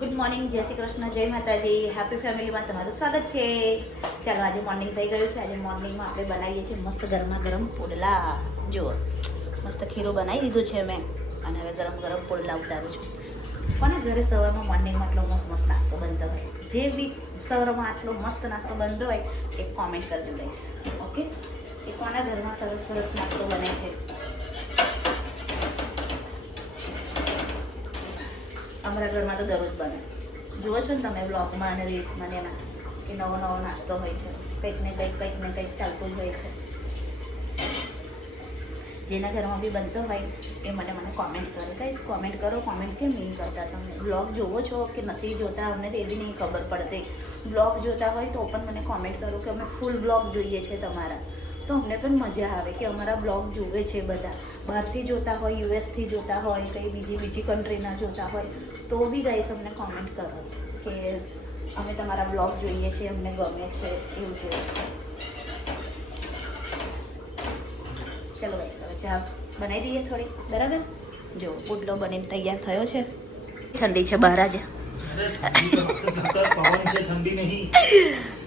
Good morning, જય શ્રી કૃષ્ણ, જય માતાજી, હેપી ફેમિલીમાં તમારું સ્વાગત છે. ચાલો, આજે મોર્નિંગ થઈ ગયું છે. આજે મોર્નિંગમાં આપણે બનાવીએ છીએ મસ્ત ગરમા ગરમ પુડલા. જુઓ, મસ્ત ખીરું બનાવી દીધું છે મેં અને હવે ગરમ ગરમ પુડલા ઉતારું છું. પણ ઘરે સવારમાં મોર્નિંગમાં આટલો મસ્ત મસ્ત નાસ્તો બનતો હોય, જે બી સવારમાં આટલો મસ્ત નાસ્તો બનતો હોય એક કોમેન્ટ કરજો ગાઈસ. ઓકે, એ કોના ઘરમાં સરસ સરસ નાસ્તો બને છે? અમારા ઘરમાં તો દરરોજ બને. જુઓ છો ને તમે બ્લોગમાં અને રીલ્સમાં એના કે નવો નવો નાસ્તો હોય છે, કંઈક ને કંઈક ચાલતું જ હોય છે. જેના ઘરમાં બી બનતો હોય એ મને કોમેન્ટ કરો. કંઈ કોમેન્ટ કરો. કોમેન્ટ કેમ નહીં કરતા તમે? બ્લોગ જોવો છો કે નથી જોતા અમને તો એવી નહીં ખબર પડતી. બ્લોગ જોતા હોય તો પણ મને કોમેન્ટ કરો કે અમે ફૂલ બ્લોગ જોઈએ છે તમારા, તો અમને પણ મજા આવે કે અમારા બ્લોગ જુએ છે બધા. બહારથી જોતા હોય, યુએસથી જોતા હોય, કંઈ બીજી કન્ટ્રીના જોતા હોય તો બી ગાઈસ અમને કોમેન્ટ કરો કે અમે તમારા બ્લોગ જોઈએ છીએ, અમને ગમે છે એવું છે. ચલો ગાઈસ, હવે ચા બનાવી દઈએ થોડી. બરાબર, જો પુડલો બનીને તૈયાર થયો છે. ઠંડી છે બહાર આજે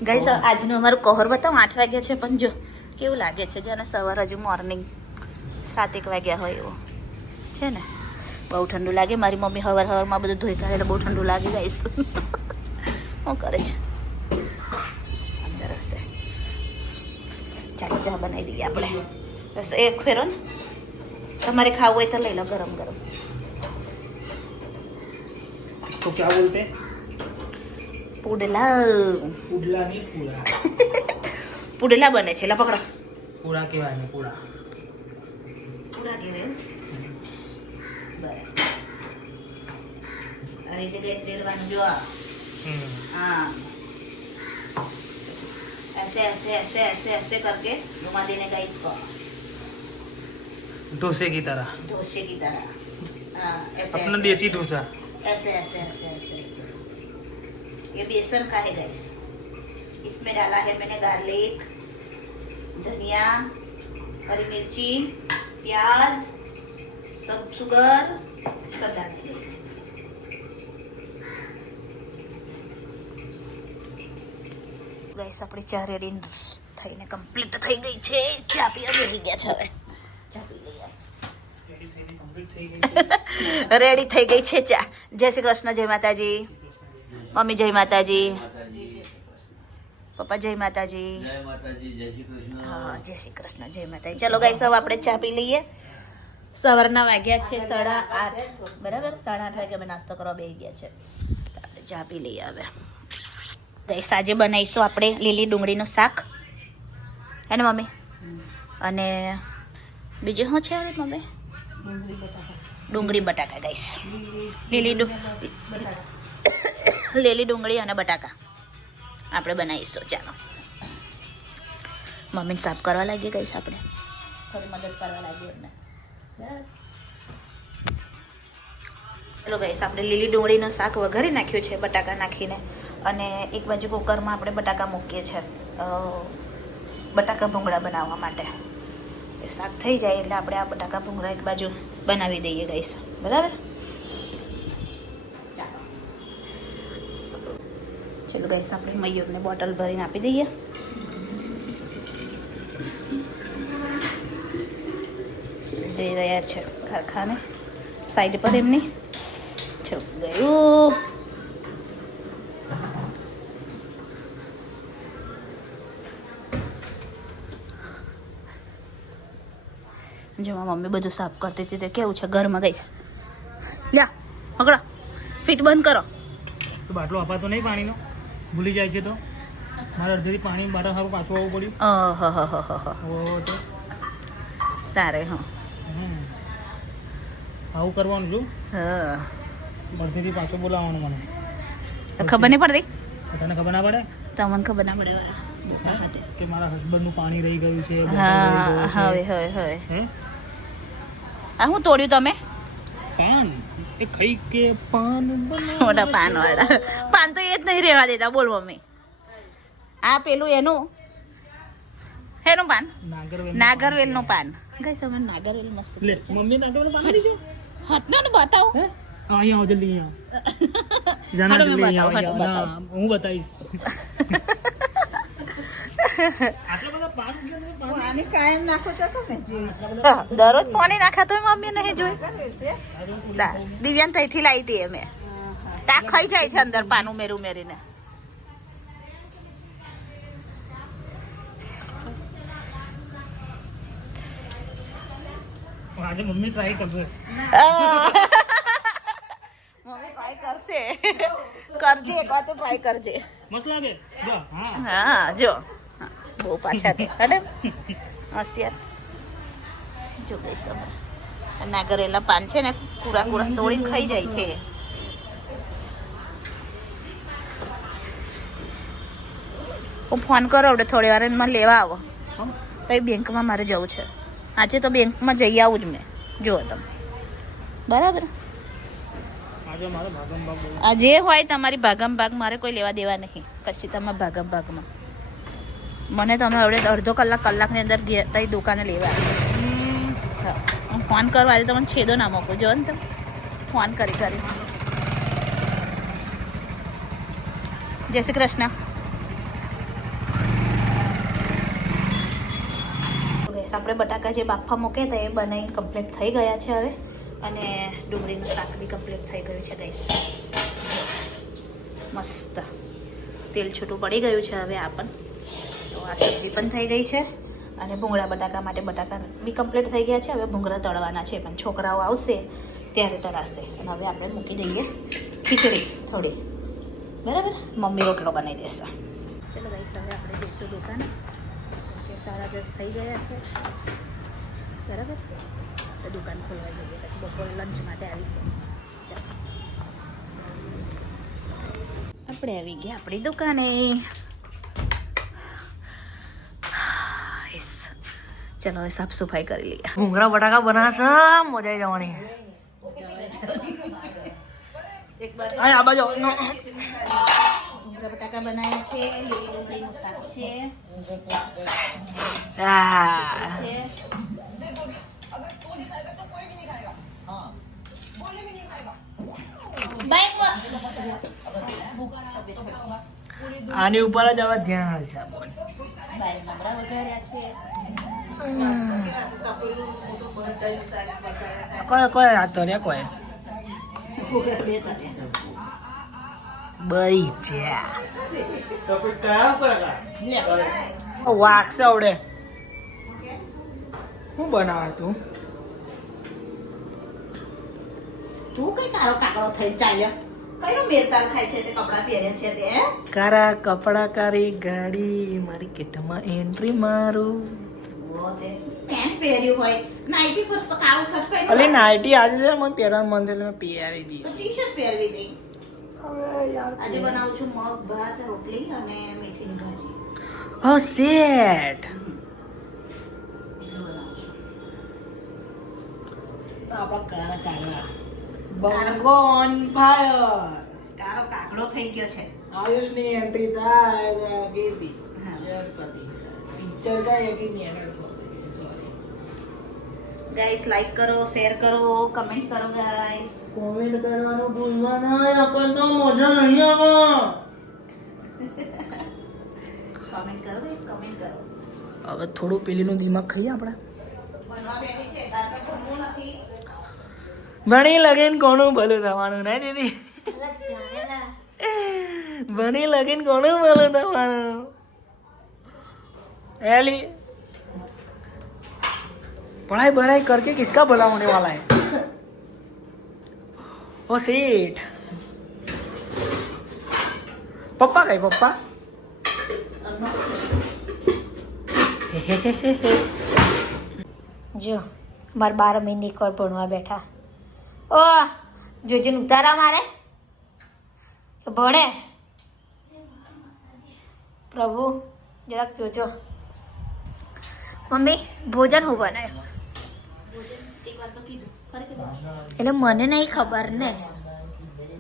ગાઈસ. આજનું અમારું કહોર બતાવો 8 વાગ્યા છે, પણ જો કેવું લાગે છે. જાણે સવાર હજુ મોર્નિંગ 7-1 વાગ્યા હોય એવો છે ને. બહુ ઠંડુ લાગે. મારી મમ્મી હવારમાં બધું ધોઈ કાઢે બહુ ઠંડુ લાગે ગાઈસ. શું કરે છે અંદર હશે. ચાલો ચા બનાવી દઈએ આપણે. બસ એક ફેરો ને, તમારે ખાવું હોય તો લઈ લો ગરમ ગરમ. तो क्या बोलते हैं? પુડલા. पुडला नहीं पूरा. પુડલા બને છે. લા પકડો. पूरा કેવાય ને પૂરા. પૂરા કહેવાય. બરાબર. આ રીતે ગેસ રેડવાનું જો. हाँ, ऐसे ऐसे ऐसे ऐसे ऐसे करके घुमा देने का इसको, डोसे की तरह. डोसे की तरह. हाँ, ऐसे अपना ऐसे, देसी डोसा. ऐसे ऐसे ऐसे ऐसे ऐसे. ये बेसन का है गाइस. इसमें डाला है मैंने गार्लिक, धनिया, हरी मिर्ची, प्याज, सब शुगर सब डाल दिए. ગાઈસ આપણી ચા રેડી થઈને કમ્પ્લીટ થઈ ગઈ છે. ચા પીવા બેસી ગયા છે. હવે ચા પી લઈએ. રેડી થઈ ગઈ છે ચા. જય શ્રી કૃષ્ણ, જય માતાજી. મમ્મી જય માતાજી, પપ્પા જય માતાજી. હા, જય શ્રી કૃષ્ણ, જય માતાજી. ચલો ગાઈસ, હવે આપણે ચા પી લઈએ. સવારના વાગ્યા છે 8:30. બરાબર, 8:30 વાગે અમે નાસ્તો કરવા બેસી ગયા છે. તો આપણે ચા પી લઈએ હવે. ગાઈસ આજે બનાવીશું આપણે લીલી ડુંગળીનું શાક, હે ને મમ્મી? અને બીજું શું છે મમ્મી? ડુંગળી બટાકા. ગાઈસ લીલી ડુંગળી અને બટાકા આપણે બનાવીશું. ચાલો, મમ્મીને સાફ કરવા લાગીએ ગાઈસ. આપણે થોડી મદદ કરવા લાગીએ એમને. બરાબર, ચલો ગાઈસ, આપણે લીલી ડુંગળીનું શાક વઘારી નાખ્યું છે બટાકા નાખીને. અને એક બાજુ કુકરમાં આપણે બટાકા મૂકીએ છીએ બટાકા ભૂંગળા બનાવવા માટે. તે શાક થઈ જાય એટલે આપણે આ બટાકા ભૂંગળા એક બાજુ બનાવી દઈએ ગાઈસ. બરાબર, ચલો ગાઈસ, આપણે મયુરને બોટલ ભરીને આપી દઈએ. જઈ રહ્યા છે કારખાને સાઈડ પર એમની. ગયું જેમાં મમ્મી બધું સાફ કરતી હતી તે કેવું છે ઘરમાં ગઈશ. લ્યા પકડો, ફીટ બંધ કરો. તો બાટલો અપાતો નહીં પાણીનો, ભૂલી જાય છે તો મારે અડધેથી પાણી બાટલા સારું પાછું આવવું પડ્યું. તો તારે હા આવું કરવાનું છું. હા, અડધેથી પાછું બોલાવવાનું મને. ખબર નહીં પડતી. તને ખબર ના પડે? તમને ખબર ના પડે કે મારા હસબન્ડનું પાણી રહી ગયું છે. હા, હવે આ હું તોડ્યું તમે? પાન એ ખાઈ કે પાન મોટા પાન વાળા. પાન તો એ જ નહીં રહેવા દેતા. બોલ મમ્મી, આ પેલું એનું હેનું પાન? નાગરવેલનું પાન. ગઈ સમય નાગરવેલ મસ્ત લે મમ્મી નાગરવેલ પાન લીજો. હાથ ના બતાવો. અહીંયા આવો જલ્દી અહીંયા. જાના હાલો, મેં જલ્દી બતાવું, અહીંયા હાલો, આવો. ના, હું બતાવીશ આટલા બધા પાન એટલે તમે પાન આને કાયમ નાખો તો તમે જોઈ દરરોજ પાણી નાખ્યા તો મમ્મી નહીં જોઈ દિવ્યાન તઈથી લાવી હતી અમે તા ખાઈ જાય છે અંદર પાન ઉમેરી ઉમેરીને આજે મમ્મી ટ્રાય કરશે મમ્મી ટ્રાય કરશે કરજે એક વાર તો ટ્રાય કરજે મસ્ત લાગે જો હા હા જો હા, બહુ પાછા તે હડે હોશિયાર જો ગઈ સમય ના કરેલા પાન છે ને કુરા કુરા તોડીને ખાઈ જાય છે હું ફોન કરો એટલે થોડી વાર મને લેવા આવો તો બેંકમાં મારે જવું છે આજે તો બેંકમાં જઈ આવું જ મેં જુઓ તમે બરાબર આજે મારો ભાગમ ભાગ બહુ આ જે હોય તમારી ભાગમ ભાગ મારે કોઈ લેવા દેવા નહીં કશી તમારા ભાગમ ભાગમાં મને તમે હવે અડધો કલાકની અંદર તઈ દુકાને લેવા હા હું ફોન કરવા આજે તમને છેદો ના મોકલું જો ને તમે ફોન કરી જય શ્રી કૃષ્ણ આપણે બટાકા જે બાફા મૂક્યા હતા એ બનાવીને કમ્પ્લીટ થઈ ગયા છે હવે અને ડુંગળીનું શાક બી કમ્પ્લીટ થઈ ગયું છે ગાઈસ મસ્ત તેલ છૂટું પડી ગયું છે હવે આ પણ તો આ સબ્જી પણ થઈ ગઈ છે અને ભૂંગળા બટાકા માટે બટાકા બી કમ્પ્લીટ થઈ ગયા છે હવે ભૂંગળા તળવાના છે પણ છોકરાઓ આવશે ત્યારે તળાશે અને હવે આપણે મૂકી દઈએ ખીચડી થોડી બરાબર મમ્મી રોટલો બનાવી દેશે ચલો ગાઈસ હવે આપણે જઈશું દુકાને કે 10:30 થઈ ગયા છે બરાબર તો દુકાન ખોલવા જઈએ પછી બપોરે લંચ માટે આવીશું ચાલો આપણે આવી ગયા આપણી દુકાને ચલો હવે સાફ સફાઈ કરી લઈએ ભૂંગળા બટાકા બનાવશે મજા આવી જવાની આ બાજુ ભૂંગળા બટાકા બનાવ્યા છે લીલી ડુંગળીનું શાક છે છે આની ઉપર જ હવે ધ્યાન હશે બાય મમરા વઘાર્યા છે કોઈ રાત તો રે કોઈ બરી છે વાગશે આવડે શું બનાવે તું તું કઈ કાળો કાકડો થઈ ચાલ્યો કયો મેરતાલ ખાય છે તે કપડાં પહેર્યા છે તે કારા કપડા કારી ગાડી મારી કેટમાં એન્ટ્રી મારું પેન્ટ પહેર્યું હોય નાઈટી પર કાળો શર્ટ પહેર્યો અલી નાઈટી આજે છે મને પહેરવાનું મન છે એટલે મેં પહેરી દી તો ટી-શર્ટ પહેરવી દઈ આજે બનાવું છું મગ ભાત રોટલી અને મેથીની ભાજી ઓ શેટ એટલું બનાવું છું આપણા કારા કાગડા બંગો ઓન ફાયર કાળો કાકડો થઈ ગયો છે આયુષની એન્ટ્રી થાય કીધી શેરપતિ પિક્ચર કાય કે મેનર સોરી ગાઈસ લાઈક કરો શેર કરો કમેન્ટ કરો ગાઈસ કોમેન્ટ કરવાનું ભૂલવા ના આપણ તો મજા નહીં આવે કમેન્ટ કરો ગાઈસ કમેન્ટ કરો હવે થોડું પેલીનું દિમાગ ખાઈએ આપણે ભણવા બેઠી છે તાર કઈ ભણવું નથી ભણી લગીન કોનું ભલું થવાનું ને દીદી ભણી લગીન કોનું ભલું થવાનું एली पढ़ाई बढ़ाई करके किसका भला होने वाला है ओ सीट पप्पा कहीं पप्पा જો મારા 12 મહિને એક વાર ભણવા બેઠા ઓ જોજે ઉતારા મારે તો ભણે પ્રભુ જરાક જોજો મમ્મી ભોજન હું બનાવ્યું એટલે મને નહીં ખબર ને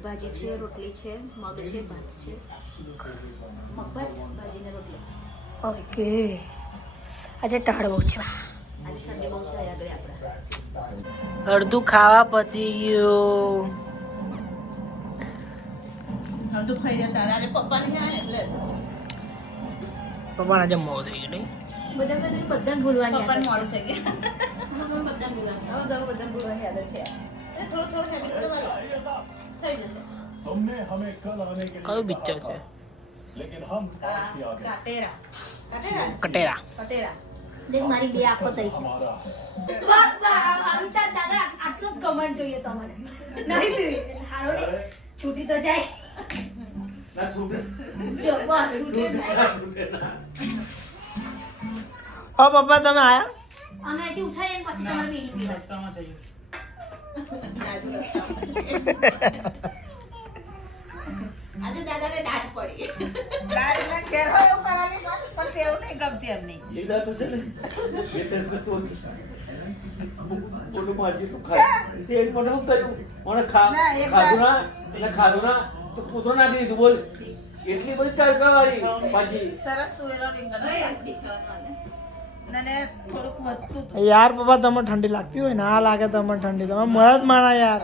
ભાજી છે રોટલી છે મગ છે ભાત છે મગ ભાત ભાજી ને રોટલી ઓકે આજે ટાળ બહુ છે આજે ઠંડી બહુ છે યાદ રહે આપણે અડધું ખાવા પતી ગયું તું ખાઈ જા તારે આજે પપ્પાને જાય ને એટલે પપ્પાના જમવા થઈ ગયું નહીં બધા પછી બધાને ભૂલવાની પપ્પાને આદત મોડું થઈ ગયું બધાને ભૂલવાની હવે તો બધાને ભૂલવાની આદત છે એ થોડું habit તમારી થઈ જશે तुमने हमें कल आने के કયું પિક્ચર છે लेकिन हम आज ही आ गए કાટેરા કાટેરા કટેરા કાટેરા દેખ મારી બે આંખો થઈ છે हमारा બસ અમિતા દાદા આટલું જ કમેન્ટ જોઈએ તમારે નહીં હારો ને છૂટી તો જાય જો બસ છૂટે ઓ પપ્પા તમે આયા અમે અહીંથી ઉઠાડીએ ને પછી તમારે બીડી પીવા રસ્તામાં થઈ આજે દાદાને દાઢ પડી દાદના ઘેર હોય એવું કરાવી પણ ટેવ નહીં ગમતી એમની ये दांत से ये तेरे को तो बोलो मार जी तू खा एक मोटा मुक करू મને ખા ના, એક ખાધું ના એટલે ખાધું ના તો કૂતરો નાખી દીધું બોલ એટલી બધી તડકાવાળી પાછી સરસ તુવેરો રીંગણ અને થોડુંક વધતું હતું. યાર પપ્પા તમને ઠંડી લાગતી હોય ના લાગે તમને ઠંડી તમે મરદ માણા યાર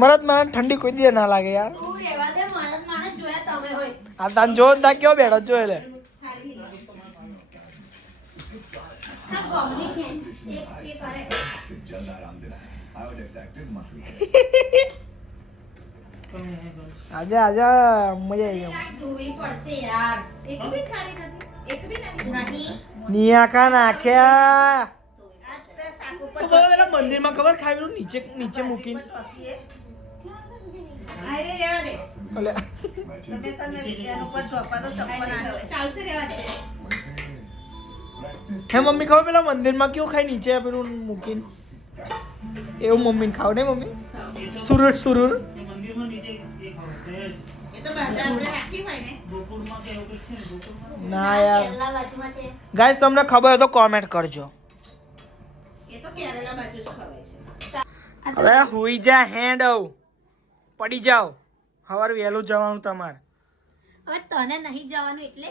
મરદ માણા ઠંડી કોઈ દી ના લાગે યાર તું રહેવા દે માણસ માણસ જોયા તમે હોય આ તાન જો તા કેવો બેઠો જો એટલે આ ગોમની છે એક કરે આજે આજે મજા આવી ગઈ આ જોવી પડશે યાર એક બી ખાડી નથી એક બી નથી નહીં નિયાકા નાખ્યા આજ તે શાક ઉપર પેલા મંદિરમાં ખબર ખાવી નીચે નીચે મૂકીને પકીએ. આયરે રહેવા દે ઓલે તમે તને એના ઉપર ઢોપા તો ચપ્પલ આને ચાલશે રહેવા દે હે મમ્મી ખબર પેલા મંદિરમાં કેવું ખાય નીચે પેલું મૂકીને એવું મમ્મીને ખાવ ને મમ્મી સુરુર સુરુર એ મંદિરમાં નીચે એ ખાવ સહેજ. એ તો બધા આપણે રાખી હોય ને ગોકુળમાં કે એવું કંઈક છે ને ગોકુળમાં ના યાર કેરલા બાજુમાં છે ગાઈસ તમને ખબર હોય તો કોમેન્ટ કરજો એ તો કેરલા બાજુ જ ખવાય છે હવે હુઈ જા હેન્ડવ પડી જાઓ સવારે વહેલું જવાનું તમારે હવે તને નહીં જવાનું એટલે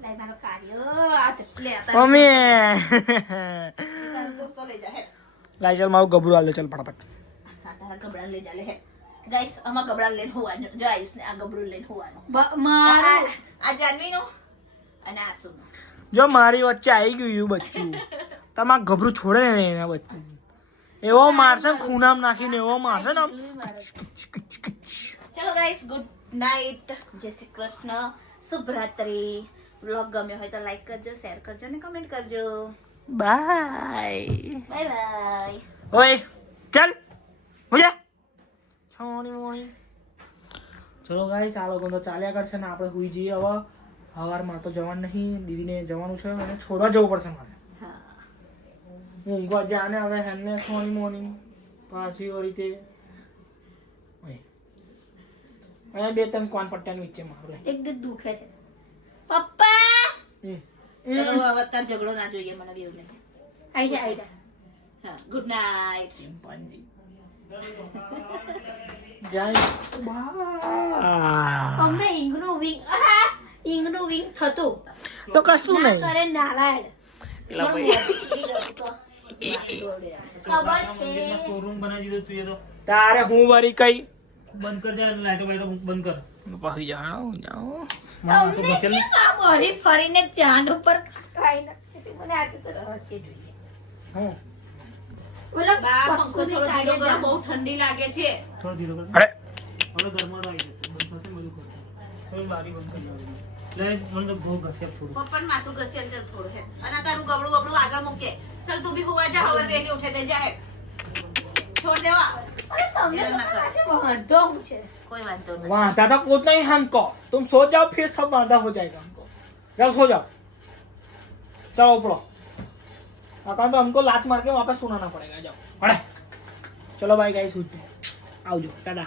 લાય મારો કાર્યો આ લે તારે મમ્મી દોસ્તો લઈ જા હે લાય ચાલ મારું ગબરું હાલ દે ચાલ ફટાફટ હા તારા ગબડા લઈ જા લે હે ગાઈસ આમાં ગબડા લઈને હોવાનું જો આયુષ ને આ ગબડું લઈને હોવાનું મારું આ જાનવીનો અને આસુનો જો મારી વચ્ચે આવી ગયું બચ્ચું તમારે ગભરું છોડે ને એના વચ્ચે એવો મારશે ને ખૂનામ નાખીને એવો મારશે ને આમ. ચલો ગાઈસ ગુડ નાઇટ જય શ્રી કૃષ્ણ શુભરાત્રી વ્લોગ ગમ્યો હોય તો લાઈક કરજો શેર કરજો અને કમેન્ટ કરજો બાય બાય બાય ઓય ચાલ મુજા છોની મોની ચલો ગાઈસ આ લોકો તો ચાલ્યા કરશે ને આપણે હુઈ જઈએ હવે સવારમાં તો જવાનું નહીં દીદીને જવાનું છે અને છોડવા જવું પડશે મારે હા ઊંઘવા જાને હવે હેને છોની મોની પાછી ઓરી રીતે ઓય અહીંયા બે ત્રણ કોણ પટ્ટાની વચ્ચે મારે એકદમ દુખે છે પપ્પા ચલો હવે અત્યારે ઝઘડો ના જોઈએ મને બેવ નહીં આઈ જા હા ગુડ નાઇટ ચિંપાંજી જાય બા અમને ઈંગનું વિંગ થતું તો કશું ના નહીં કરે નારાયણ પેલા ભાઈ ખબર છે મંદિરમાં સ્ટોર રૂમ બનાવી દીધો તું એ તો તારે હું વરી કઈ બંધ કર દે લાઈટો બાઈટો બંધ કર પાહી જાઓ જાઓ મારા તો તમને બસેલ કેમ આ મરી ફરીને ચાંદ ઉપર ખાઈ નથી મને આજે તો રહસ્ય જોઈએ હું ઓલા બા પંખો પશુની થોડો ધીરો કરો ચાલે બહુ ઠંડી લાગે છે થોડો ધીરો કર અરે હવે ઘરમાં તો આવી જશે બંધ થશે બધું કરશે હવે બારી બંધ કરી નાખજો એટલે મને તો બહુ ઘસે થોડું પપ્પાને માથું ઘસેલ છે થોડું હે અને આ તારું ગબડું બબડું આગળ મૂકે ચાલ તું બી હોવા જા હવાર વેલી ઉઠે દે જા હે છોડ દેવા અરે તમને એવું ના ખબર છે વાંધો હું છે કોઈ વાંધો નહીં वादा था कुछ नहीं हमको तुम सो जाओ फिर सब वादा हो जाएगा हमको जाओ सो जाओ चलो उपड़ो अकाउंट तो हमको लात मार के वापस सुनाना पड़ेगा जाओ अरे चलो भाई गाइस आओ जो टाटा